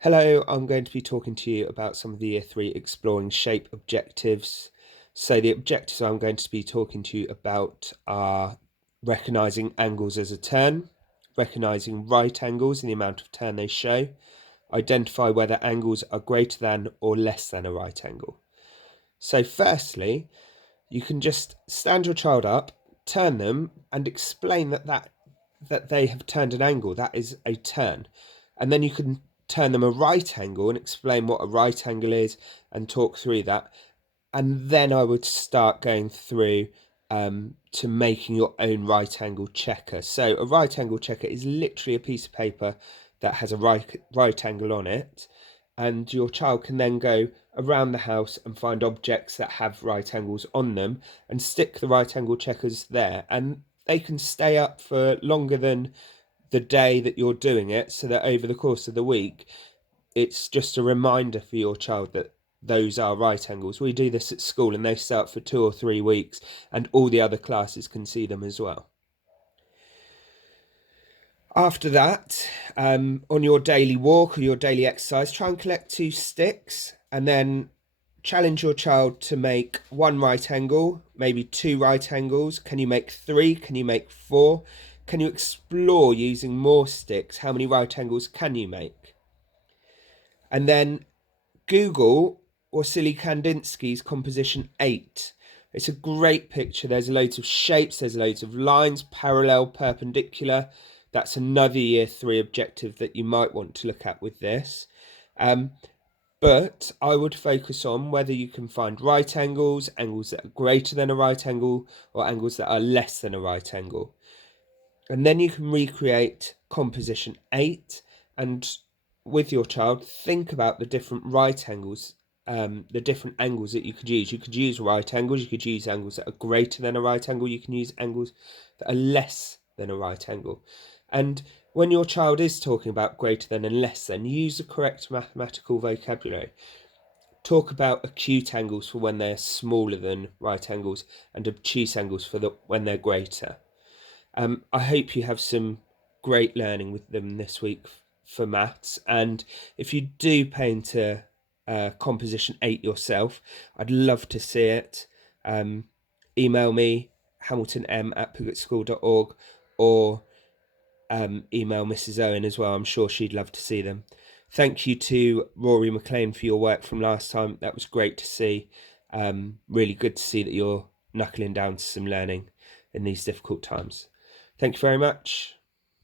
Hello, I'm going to be talking to you about some of the Year 3 Exploring Shape objectives. So the objectives I'm going to be talking to you about are recognising angles as a turn, recognising right angles and the amount of turn they show, identify whether angles are greater than or less than a right angle. So firstly, you can just stand your child up, turn them and explain that they have turned an angle. That is a turn. And then you can turn them a right angle and explain what a right angle is and talk through that. And then I would start going through to making your own right angle checker. So a right angle checker is literally a piece of paper that has a right angle on it, and your child can then go around the house and find objects that have right angles on them and stick the right angle checkers there, and they can stay up for longer than the day that you're doing it, so that over the course of the week it's just a reminder for your child that those are right angles. We do this at school and they start for 2 or 3 weeks and all the other classes can see them as well. After that, on your daily walk or your daily exercise, try and collect 2 sticks and then challenge your child to make 1 right angle, maybe 2 right angles. Can you make 3? Can you make 4? Can you explore using more sticks? How many right angles can you make? And then Google Wassily Kandinsky's composition 8. It's a great picture. There's loads of shapes, there's loads of lines, parallel, perpendicular. That's another Year 3 objective that you might want to look at with this. But I would focus on whether you can find right angles, angles that are greater than a right angle, or angles that are less than a right angle. And then you can recreate composition 8 and with your child think about the different right angles, the different angles that you could use. You could use right angles, you could use angles that are greater than a right angle, you can use angles that are less than a right angle. And when your child is talking about greater than and less than, use the correct mathematical vocabulary. Talk about acute angles for when they're smaller than right angles and obtuse angles for when they're greater. I hope you have some great learning with them this week for maths. And if you do paint a composition 8 yourself, I'd love to see it. Email me, hamiltonm@pugotschool.org, or email Mrs. Owen as well. I'm sure she'd love to see them. Thank you to Rory McLean for your work from last time. That was great to see. Really good to see that you're knuckling down to some learning in these difficult times. Thank you very much.